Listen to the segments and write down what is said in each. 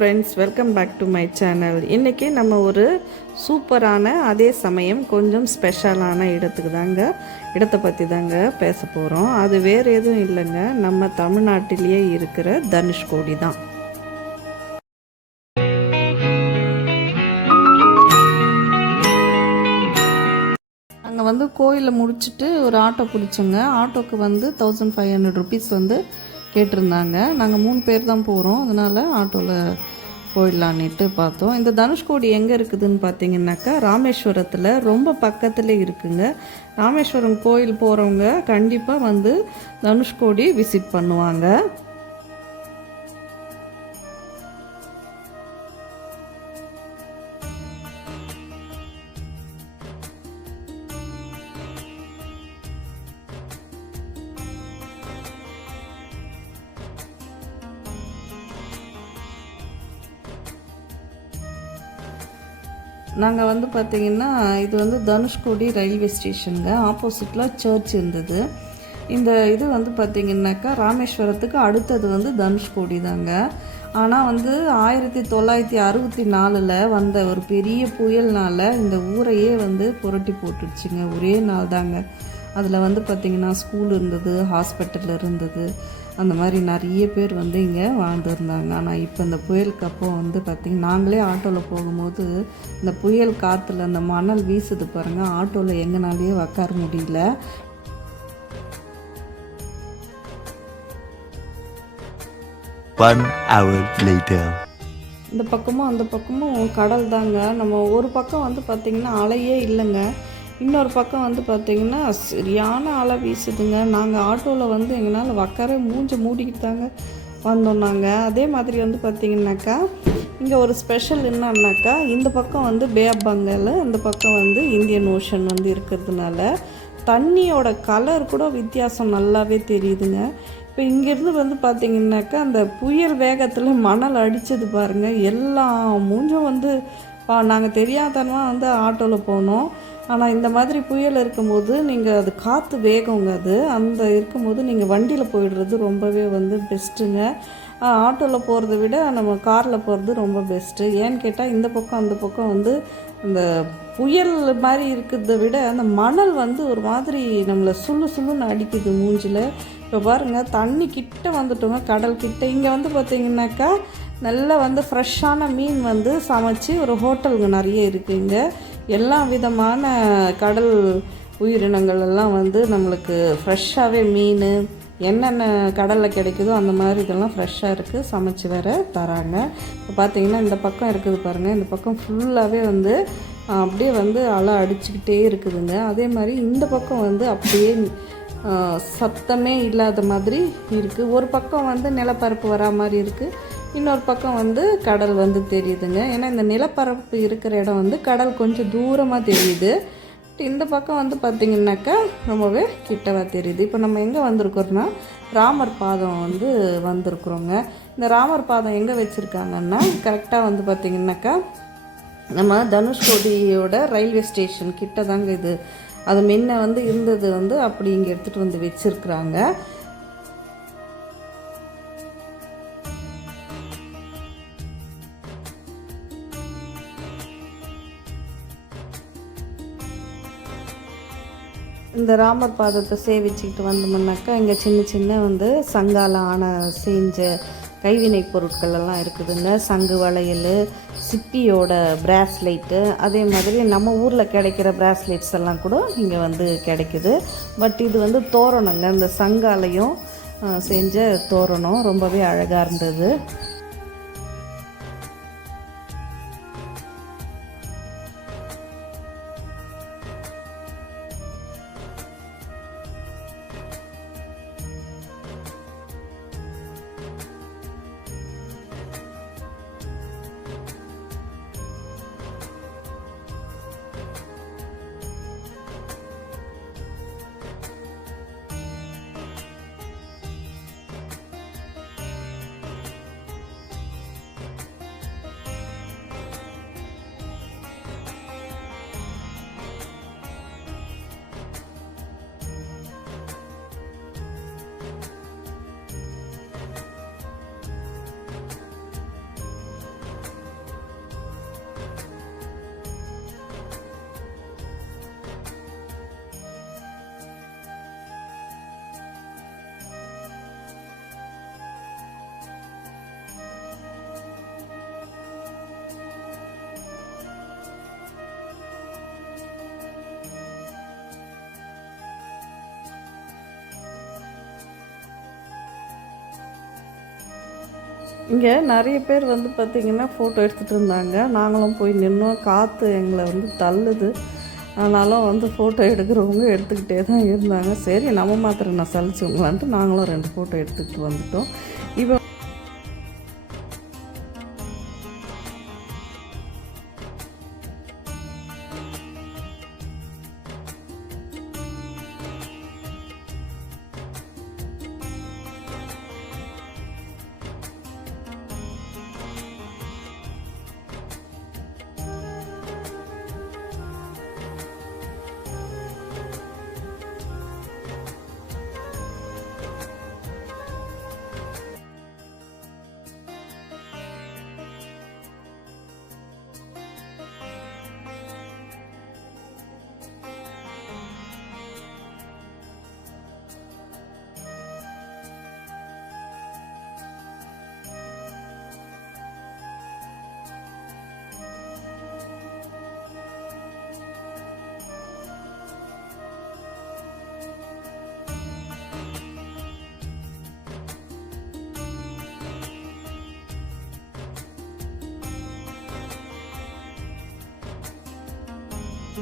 Friends, welcome back to my channel. இன்றைக்கி நம்ம ஒரு சூப்பரான அதே சமயம் கொஞ்சம் ஸ்பெஷலான இடத்தை பற்றி தாங்க பேச போகிறோம். அது வேறு எதுவும் இல்லைங்க, நம்ம தமிழ்நாட்டிலேயே இருக்கிற தனுஷ்கோடி தான். அங்கே வந்து கோயிலை முடிச்சுட்டு ஒரு ஆட்டோ பிடிச்சோங்க. ஆட்டோக்கு வந்து 1500 ருபீஸ் வந்து கேட்டிருந்தாங்க. நாங்கள் 3 பேர் தான் போகிறோம், அதனால் ஆட்டோவில் போயிடலான்ட்டு பார்த்தோம். இந்த தனுஷ்கோடி எங்கே இருக்குதுன்னு பார்த்தீங்கன்னாக்கா ராமேஸ்வரத்தில் ரொம்ப பக்கத்தில் இருக்குங்க. ராமேஸ்வரம் கோயில் போகிறவங்க கண்டிப்பாக வந்து தனுஷ்கோடி விசிட் பண்ணுவாங்க. நாங்கள் வந்து பார்த்திங்கன்னா இது வந்து தனுஷ்கோடி ரயில்வே ஸ்டேஷனுங்க. ஆப்போசிட்டில் சர்ச் இருந்தது. இந்த இது வந்து பார்த்திங்கனாக்கா ராமேஸ்வரத்துக்கு அடுத்தது வந்து தனுஷ்கோடி தாங்க. ஆனால் வந்து 1964 வந்த ஒரு பெரிய புயல்னால் இந்த ஊரையே வந்து புரட்டி போட்டுடுச்சுங்க. ஒரே நாள் தாங்க. அதில் வந்து பார்த்திங்கன்னா ஸ்கூல் இருந்தது, ஹாஸ்பிட்டல் இருந்தது, அந்த மாதிரி நிறைய பேர் வந்து இங்கே வாழ்ந்துருந்தாங்க. ஆனால் இப்போ இந்த புயலுக்கு அப்போ வந்து பார்த்திங்கன்னா நாங்களே ஆட்டோவில் போகும்போது இந்த புயல் காற்றுல அந்த மணல் வீசுது பாருங்கள், ஆட்டோவில் எங்கனாலேயே உட்கார முடியல. இந்த பக்கமும் அந்த பக்கமும் கடல் தாங்க. நம்ம ஒரு பக்கம் வந்து பார்த்திங்கன்னா அலையே இல்லைங்க, இன்னொரு பக்கம் வந்து பார்த்திங்கன்னா சரியான அலை வீசுதுங்க. நாங்கள் ஆட்டோவில் வந்து எங்களால் உக்கார மூஞ்ச மூடிக்கிட்டு தாங்க வந்தோம் நாங்கள். அதே மாதிரி வந்து பார்த்திங்கனாக்கா இங்கே ஒரு ஸ்பெஷல் என்னன்னாக்கா இந்த பக்கம் வந்து பே ஆஃப் பெங்கால், இந்த பக்கம் வந்து இந்தியன் ஓஷன் வந்து இருக்கிறதுனால தண்ணியோட கலர் கூட வித்தியாசம் நல்லாவே தெரியுதுங்க. இப்போ இங்கேருந்து வந்து பார்த்திங்கனாக்கா அந்த புயல் வேகத்தில் மணல் அடித்தது பாருங்கள், எல்லா மூஞ்சும் வந்து நாங்கள் தெரியாதனமாக வந்து ஆட்டோவில் போனோம். ஆனால் இந்த மாதிரி புயல் இருக்கும்போது நீங்கள் அது காற்று வேகங்க, அது அந்த இருக்கும்போது நீங்கள் வண்டியில் போயிடுறது ரொம்பவே வந்து பெஸ்ட்டுங்க. ஆட்டோவில் போகிறத விட நம்ம காரில் போகிறது ரொம்ப பெஸ்ட்டு. ஏன்னு கேட்டால் இந்த பக்கம் அந்த பக்கம் வந்து அந்த புயல் மாதிரி இருக்கிறத விட அந்த மணல் வந்து ஒரு மாதிரி நம்மளை சுள்ளுன்னு அடிக்குது மூஞ்சில். இப்போ பாருங்கள், தண்ணி கிட்ட வந்துட்டோங்க, கடல் கிட்ட. இங்கே வந்து பார்த்திங்கனாக்கா நல்லா வந்து ஃப்ரெஷ்ஷான மீன் வந்து சமைச்சு ஒரு ஹோட்டலுங்க நிறைய இருக்குங்க. எல்லா விதமான கடல் உயிரினங்கள் எல்லாம் வந்து நம்மளுக்கு ஃப்ரெஷ்ஷாகவே மீன் என்னென்ன கடலில் கிடைக்குதோ அந்த மாதிரி இதெல்லாம் ஃப்ரெஷ்ஷாக இருக்குது, சமைச்சு வேறு தராங்க. இப்போ பார்த்திங்கன்னா இந்த பக்கம் இருக்குது பாருங்கள், இந்த பக்கம் ஃபுல்லாகவே வந்து அப்படியே வந்து அலை அடிச்சுக்கிட்டே இருக்குதுங்க. அதே மாதிரி இந்த பக்கம் வந்து அப்படியே சத்தமே இல்லாத மாதிரி இருக்குது. ஒரு பக்கம் வந்து நிலப்பரப்பு வரா மாதிரி இருக்குது, இன்னொரு பக்கம் வந்து கடல் வந்து தெரியுதுங்க. ஏன்னா இந்த நிலப்பரப்பு இருக்கிற இடம் வந்து கடல் கொஞ்சம் தூரமாக தெரியுது. இந்த பக்கம் வந்து பார்த்திங்கனாக்கா ரொம்பவே கிட்டவாக தெரியுது. இப்போ நம்ம எங்கே வந்திருக்கோம்னா ராமர் பாதம் வந்து வந்திருக்குறோங்க. இந்த ராமர் பாதம் எங்கே வச்சுருக்காங்கன்னா கரெக்டாக வந்து பார்த்திங்கனாக்கா நம்ம தனுஷ்கோடியோட ரயில்வே ஸ்டேஷன் கிட்ட தாங்க இது. அது முன்ன வந்து இருந்தது வந்து அப்படி இங்கே எடுத்துகிட்டு வந்து வச்சுருக்குறாங்க. இந்த ராமர் பாதத்தை சேவிச்சுக்கிட்டு வந்தோம்னாக்கா இங்கே சின்ன சின்ன வந்து சங்கால செஞ்ச கைவினை பொருட்கள் எல்லாம் இருக்குதுங்க. சங்கு வளையல், சிப்பியோட பிராஸ்லைட்டு, அதே மாதிரி நம்ம ஊரில் கிடைக்கிற பிராஸ்லைட்ஸ் எல்லாம் கூட இங்கே வந்து கிடைக்குது. பட் இது வந்து தோரணங்க, இந்த சங்காலையும் செஞ்ச தோரணம் ரொம்பவே அழகாக இருந்தது. இங்கே நிறைய பேர் வந்து பார்த்திங்கன்னா ஃபோட்டோ எடுத்துகிட்டு இருந்தாங்க. நாங்களும் போய் நின்னோம். காற்று எங்களை வந்து தள்ளுது. ஆனாலும் வந்து ஃபோட்டோ எடுக்கிறவங்க எடுத்துக்கிட்டே தான் இருந்தாங்க. சரி நம்ம மாத்திரம் நான் சலிச்சவங்களான்ட்டு நாங்களும் 2 ஃபோட்டோ எடுத்துக்கிட்டு வந்துட்டோம். இப்போ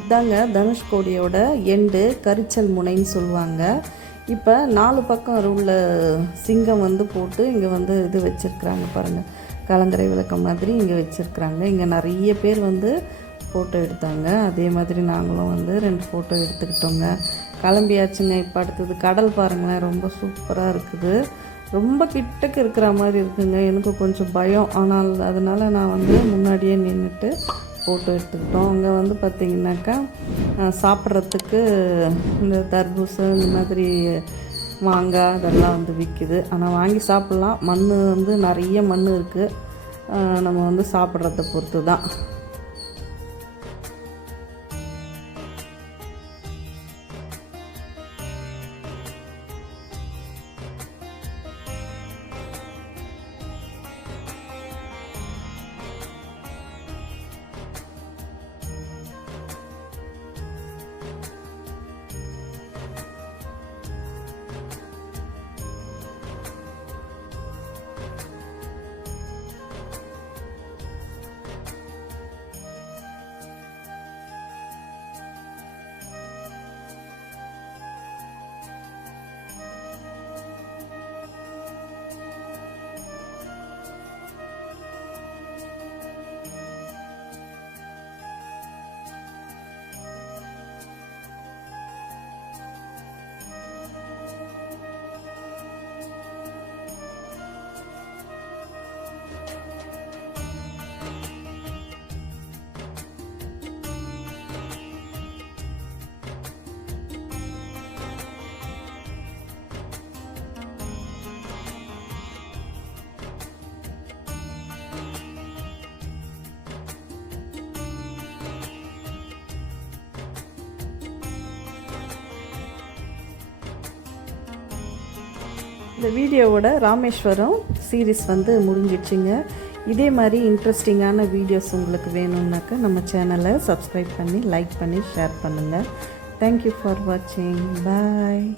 இதாங்க தனுஷ்கோடியோட எண்டு கரிச்சல் முனைன்னு சொல்லுவாங்க. இப்போ 4 பக்கம் உள்ள சிங்கம் வந்து போட்டு இங்கே வந்து இது வச்சுருக்குறாங்க பாருங்கள், கலங்கரை விளக்கம் மாதிரி இங்கே வச்சுருக்குறாங்க. இங்கே நிறைய பேர் வந்து ஃபோட்டோ எடுத்தாங்க. அதே மாதிரி நாங்களும் வந்து 2 ஃபோட்டோ எடுத்துக்கிட்டோங்க. கிளம்பியாச்சுங்க. இப்போ அடுத்தது கடல் பாருங்களேன், ரொம்ப சூப்பராக இருக்குது. ரொம்ப கிட்டக்கு இருக்கிற மாதிரி இருக்குங்க. எனக்கு கொஞ்சம் பயம், ஆனால் அதனால் நான் வந்து முன்னாடியே நின்றுட்டு ஃபோட்டோ எடுத்துக்கிட்டோம். அங்கே வந்து பார்த்திங்கனாக்கா சாப்பிட்றதுக்கு இந்த தர்பூசு இந்த மாதிரி மாங்காய் இதெல்லாம் வந்து விற்கிது. ஆனால் வாங்கி சாப்பிட்லாம். மண் வந்து நிறைய மண் இருக்குது. நம்ம வந்து சாப்பிட்றத பொறுத்து தான். இந்த வீடியோவோட ராமேஸ்வரம் சீரீஸ் வந்து முடிஞ்சிடுச்சுங்க. இதே மாதிரி இன்ட்ரெஸ்டிங்கான வீடியோஸ் உங்களுக்கு வேணும்னாக்கா நம்ம சேனலை சப்ஸ்கிரைப் பண்ணி லைக் பண்ணி ஷேர் பண்ணுங்கள். தேங்க்யூ ஃபார் வாட்சிங். பாய்.